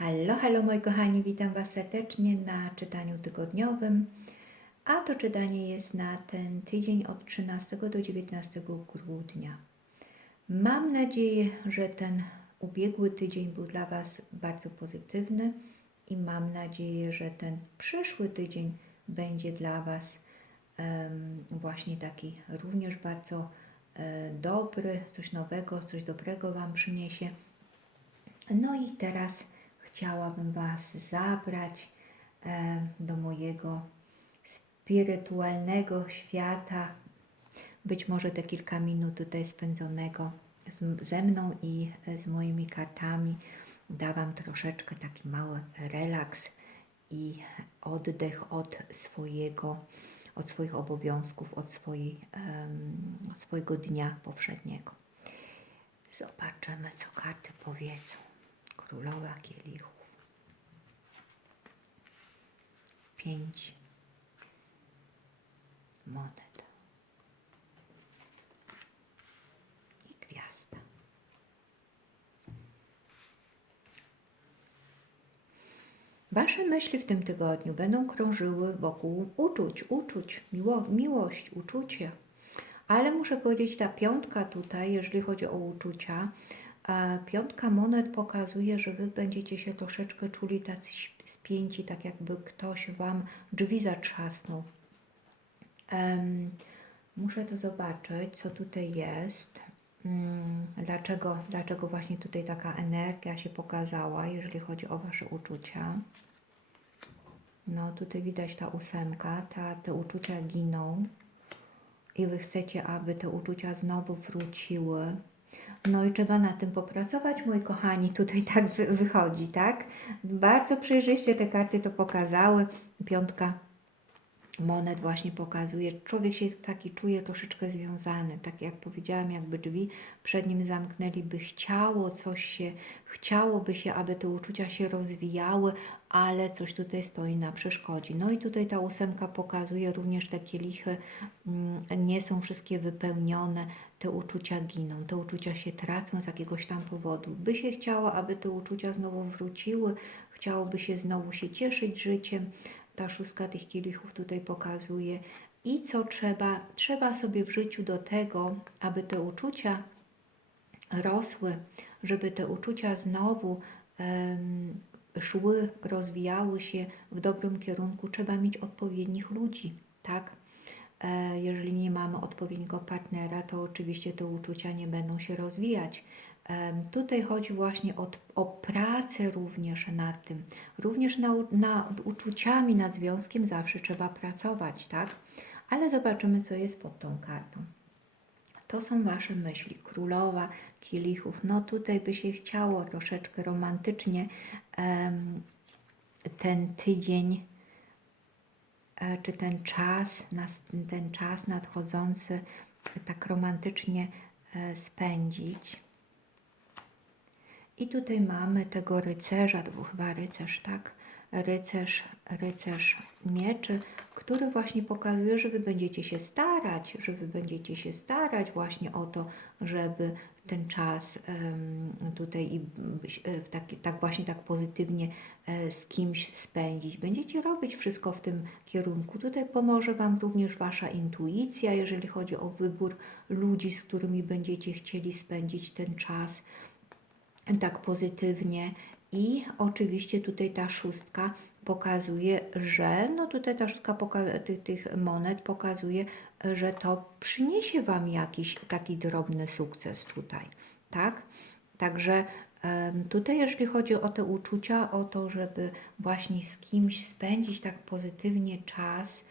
Hallo, hallo moi kochani, witam Was serdecznie na czytaniu tygodniowym. A to czytanie jest na ten tydzień od 13 do 19 grudnia. Mam nadzieję, że ten ubiegły tydzień był dla Was bardzo pozytywny i mam nadzieję, że ten przyszły tydzień będzie dla Was em, właśnie taki również bardzo e, dobry, coś nowego, coś dobrego Wam przyniesie. No i teraz chciałabym Was zabrać e, do mojego spirytualnego świata. Być może te kilka minut tutaj spędzonego z, ze mną i e, z moimi kartami da Wam troszeczkę taki mały relaks i oddech od swojego, od swoich obowiązków, od, swojej, od swojego dnia powszedniego. Zobaczymy, co karty powiedzą. Królowa kielichów. Pięć monet. I gwiazda. Wasze myśli w tym tygodniu będą krążyły wokół uczuć, uczuć, miło, miłość, uczucie. Ale muszę powiedzieć, ta piątka tutaj, jeżeli chodzi o uczucia, a piątka monet pokazuje, że wy będziecie się troszeczkę czuli tacy spięci, tak jakby ktoś wam drzwi zatrzasnął. Em, muszę to zobaczyć, co tutaj jest. Mm, Dlaczego, dlaczego właśnie tutaj taka energia się pokazała, jeżeli chodzi o wasze uczucia? No, tutaj widać ta ósemka, ta, te uczucia giną i wy chcecie, aby te uczucia znowu wróciły. No i trzeba na tym popracować, moi kochani. Tutaj tak wy- wychodzi, tak? Bardzo przejrzyście te karty to pokazały. Piątka monet właśnie pokazuje. Człowiek się taki czuje troszeczkę związany. Tak jak powiedziałam, jakby drzwi przed nim zamknęli, by chciało coś się, chciałoby się, aby te uczucia się rozwijały, ale coś tutaj stoi na przeszkodzie. No i tutaj ta ósemka pokazuje również te kielichy mm, nie są wszystkie wypełnione, te uczucia giną, te uczucia się tracą z jakiegoś tam powodu. By się chciało, aby te uczucia znowu wróciły, chciałoby się znowu się cieszyć życiem. Ta szóstka tych kielichów tutaj pokazuje. I co trzeba? Trzeba sobie w życiu do tego, aby te uczucia rosły, żeby te uczucia znowu em, szły, rozwijały się w dobrym kierunku, trzeba mieć odpowiednich ludzi, tak? E, Jeżeli nie mamy odpowiedniego partnera, to oczywiście te uczucia nie będą się rozwijać. Tutaj chodzi właśnie o, o pracę również nad tym. Również na, nad uczuciami, nad związkiem zawsze trzeba pracować, tak? Ale zobaczymy, co jest pod tą kartą. To są Wasze myśli. Królowa kielichów. No tutaj by się chciało troszeczkę romantycznie ten tydzień, e, czy ten czas, ten czas nadchodzący tak romantycznie e, spędzić. I tutaj mamy tego rycerza, był chyba rycerz, tak? Rycerz, rycerz mieczy, który właśnie pokazuje, że wy będziecie się starać, że wy będziecie się starać właśnie o to, żeby ten czas tutaj i e, w taki, tak właśnie tak pozytywnie e, z kimś spędzić. Będziecie robić wszystko w tym kierunku. Tutaj pomoże Wam również Wasza intuicja, jeżeli chodzi o wybór ludzi, z którymi będziecie chcieli spędzić ten czas tak pozytywnie. I oczywiście tutaj ta szóstka pokazuje, że no tutaj ta szóstka tych, tych monet pokazuje, że to przyniesie Wam jakiś taki drobny sukces tutaj, tak? Także tutaj jeżeli chodzi o te uczucia, o to, żeby właśnie z kimś spędzić tak pozytywnie czas,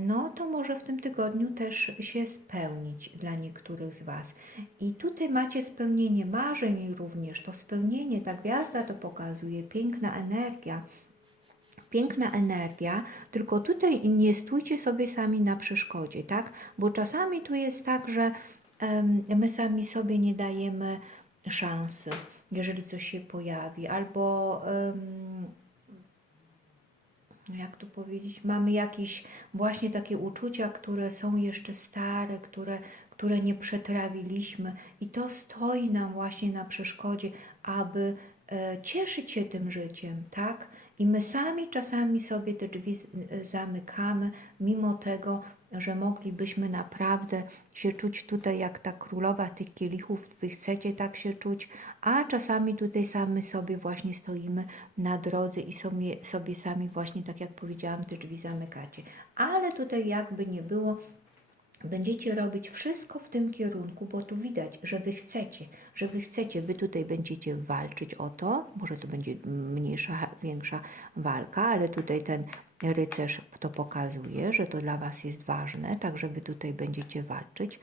no to może w tym tygodniu też się spełnić dla niektórych z Was. I tutaj macie spełnienie marzeń również. To spełnienie, ta gwiazda to pokazuje, piękna energia. Piękna energia, tylko tutaj nie stójcie sobie sami na przeszkodzie, tak? Bo czasami tu jest tak, że my sami sobie nie dajemy szansy, jeżeli coś się pojawi, albo jak to powiedzieć, mamy jakieś właśnie takie uczucia, które są jeszcze stare, które, które nie przetrawiliśmy i to stoi nam właśnie na przeszkodzie, aby e, cieszyć się tym życiem, tak? I my sami czasami sobie te drzwi e, zamykamy, mimo tego, że moglibyśmy naprawdę się czuć tutaj jak ta królowa tych kielichów, wy chcecie tak się czuć, a czasami tutaj sami sobie właśnie stoimy na drodze i sobie, sobie sami właśnie, tak jak powiedziałam, te drzwi zamykacie. Ale tutaj jakby nie było, będziecie robić wszystko w tym kierunku, bo tu widać, że wy chcecie, że wy chcecie, wy tutaj będziecie walczyć o to, może to będzie mniejsza, większa walka, ale tutaj ten rycerz to pokazuje, że to dla was jest ważne, także wy tutaj będziecie walczyć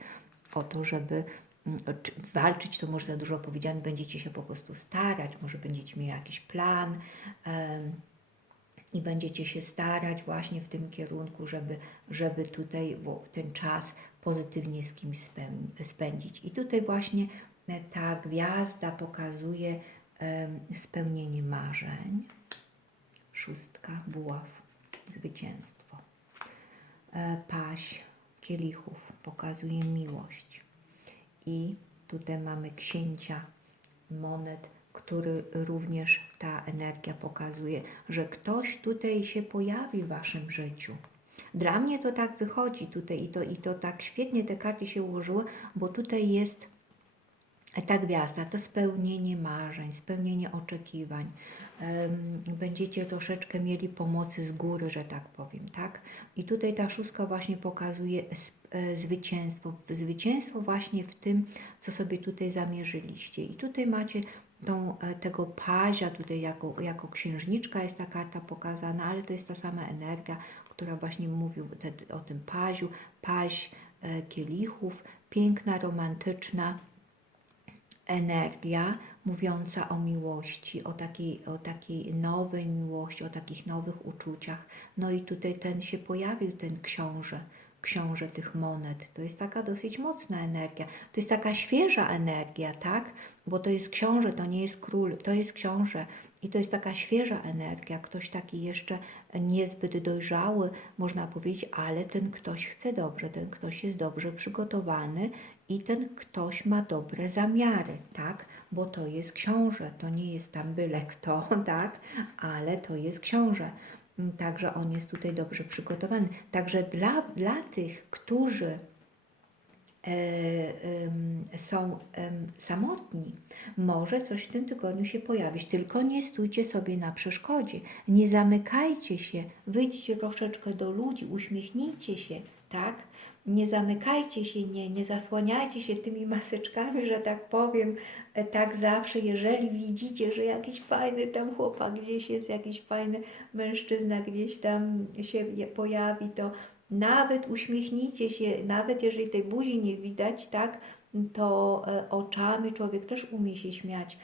o to, żeby mm, czy- walczyć to może za dużo powiedziane, będziecie się po prostu starać, może będziecie mieli jakiś plan, em, i będziecie się starać właśnie w tym kierunku, żeby, żeby tutaj ten czas pozytywnie z kimś spę- spędzić. I tutaj właśnie e, ta gwiazda pokazuje spełnienie marzeń. Szóstka, buław, zwycięstwo. E, Paź kielichów pokazuje miłość. I tutaj mamy księcia monet, który również ta energia pokazuje, że ktoś tutaj się pojawi w waszym życiu. Dla mnie to tak wychodzi tutaj i to, i to tak świetnie te karty się ułożyły, bo tutaj jest ta gwiazda, to spełnienie marzeń, spełnienie oczekiwań. Będziecie troszeczkę mieli pomocy z góry, że tak powiem, tak? I tutaj ta szóstka właśnie pokazuje e, zwycięstwo. Zwycięstwo właśnie w tym, co sobie tutaj zamierzyliście. I tutaj macie tą, e, tego pazia, tutaj jako, jako księżniczka jest ta karta pokazana, ale to jest ta sama energia, która właśnie mówił te, o tym paziu, paź e, kielichów, piękna, romantyczna, energia mówiąca o miłości, o takiej, o takiej nowej miłości, o takich nowych uczuciach. No i tutaj ten się pojawił, ten książę, książę tych monet. To jest taka dosyć mocna energia. To jest taka świeża energia, tak? Bo to jest książę, to nie jest król, to jest książę. I to jest taka świeża energia, ktoś taki jeszcze niezbyt dojrzały, można powiedzieć, ale ten ktoś chce dobrze, ten ktoś jest dobrze przygotowany i ten ktoś ma dobre zamiary, tak? Bo to jest książę, to nie jest tam byle kto, tak? Ale to jest książę. Także on jest tutaj dobrze przygotowany. Także dla, dla tych, którzy są em, samotni, może coś w tym tygodniu się pojawić. Tylko nie stójcie sobie na przeszkodzie. Nie zamykajcie się. Wyjdźcie troszeczkę do ludzi, uśmiechnijcie się, tak? Nie zamykajcie się, nie, nie zasłaniajcie się tymi maseczkami, że tak powiem, e, tak zawsze. Jeżeli widzicie, że jakiś fajny tam chłopak gdzieś jest, jakiś fajny mężczyzna gdzieś tam się pojawi, to nawet uśmiechnijcie się, nawet jeżeli tej buzi nie widać, tak, to e, oczami człowiek też umie się śmiać.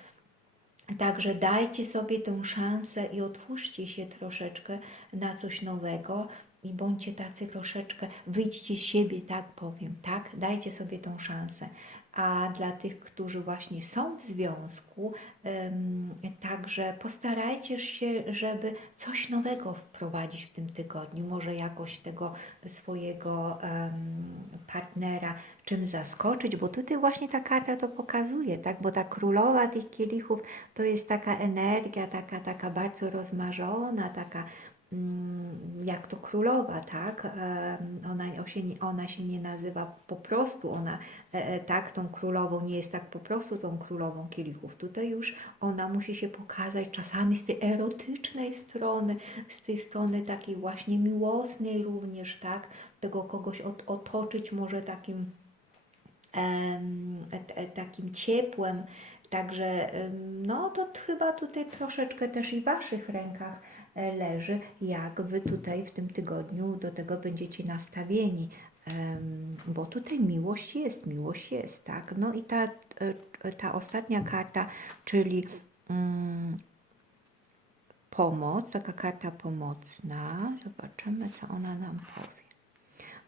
Także dajcie sobie tą szansę i otwórzcie się troszeczkę na coś nowego i bądźcie tacy troszeczkę, wyjdźcie z siebie, tak powiem, tak? Dajcie sobie tą szansę. A dla tych, którzy właśnie są w związku, także postarajcie się, żeby coś nowego wprowadzić w tym tygodniu. Może jakoś tego swojego partnera czym zaskoczyć, bo tutaj właśnie ta karta to pokazuje, tak? Bo ta królowa tych kielichów to jest taka energia, taka, taka bardzo rozmarzona, taka jak to królowa, tak? Em, Ona, się ona się nie nazywa po prostu, ona e, e, tak tą królową, nie jest tak po prostu tą królową kielichów. Tutaj już ona musi się pokazać czasami z tej erotycznej strony, z tej strony takiej właśnie miłosnej również, tak? Tego kogoś ot- otoczyć może takim e- e- takim ciepłem. Także no to chyba tutaj troszeczkę też i w Waszych rękach e, leży, jak Wy tutaj w tym tygodniu do tego będziecie nastawieni. Bo tutaj miłość jest, miłość jest, tak? No i ta, e, ta ostatnia karta, czyli mm, pomoc, taka karta pomocna. Zobaczymy, co ona nam powie.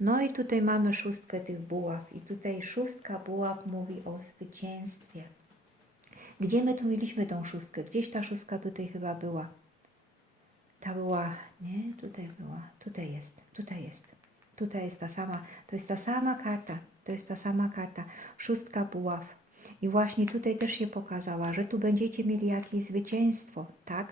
No i tutaj mamy szóstkę tych buław i tutaj szóstka buław mówi o zwycięstwie. Gdzie my tu mieliśmy tą szóstkę? Gdzieś ta szóstka tutaj chyba była. Ta była, nie, tutaj była, tutaj jest, tutaj jest. Tutaj jest ta sama, to jest ta sama karta, to jest ta sama karta. Szóstka buław. I właśnie tutaj też się pokazała, że tu będziecie mieli jakieś zwycięstwo, tak?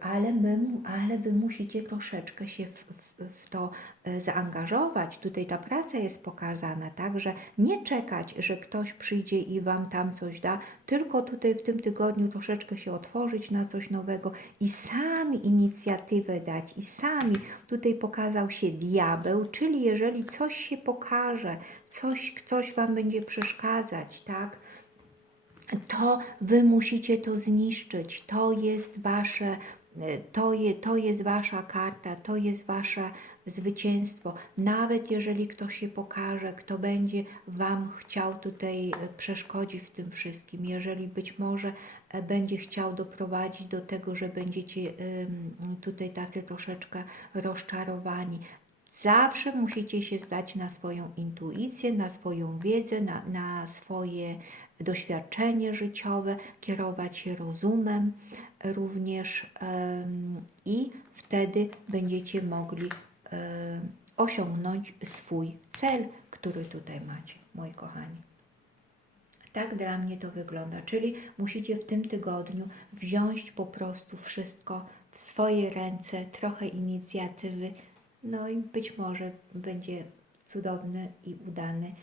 Ale, my, ale wy musicie troszeczkę się w, w, w to e, zaangażować. Tutaj ta praca jest pokazana, tak? Że nie czekać, że ktoś przyjdzie i wam tam coś da, tylko tutaj w tym tygodniu troszeczkę się otworzyć na coś nowego i sami inicjatywę dać, i sami tutaj pokazał się diabeł, czyli jeżeli coś się pokaże, coś, coś wam będzie przeszkadzać, tak? To wy musicie to zniszczyć. To jest wasze, e, to, je, to jest wasza karta, to jest wasze zwycięstwo. Nawet jeżeli ktoś się pokaże, kto będzie wam chciał tutaj e, przeszkodzić w tym wszystkim, jeżeli być może e, będzie chciał doprowadzić do tego, że będziecie tutaj tacy troszeczkę rozczarowani. Zawsze musicie się zdać na swoją intuicję, na swoją wiedzę, na, na swoje doświadczenie życiowe, kierować się rozumem również i wtedy będziecie mogli osiągnąć swój cel, który tutaj macie, moi kochani. Tak dla mnie to wygląda, czyli musicie w tym tygodniu wziąć po prostu wszystko w swoje ręce, trochę inicjatywy, no i być może będzie cudowny i udany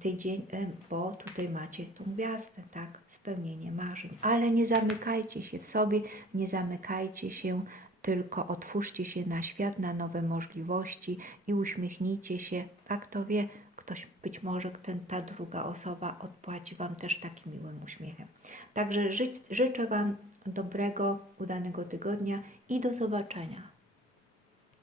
tydzień, e, bo tutaj macie tą gwiazdę, tak, spełnienie marzeń. Ale nie zamykajcie się w sobie, nie zamykajcie się, tylko otwórzcie się na świat, na nowe możliwości i uśmiechnijcie się. A kto wie, ktoś być może ten, ta druga osoba odpłaci Wam też takim miłym uśmiechem. Także ży, życzę Wam dobrego, udanego tygodnia i do zobaczenia.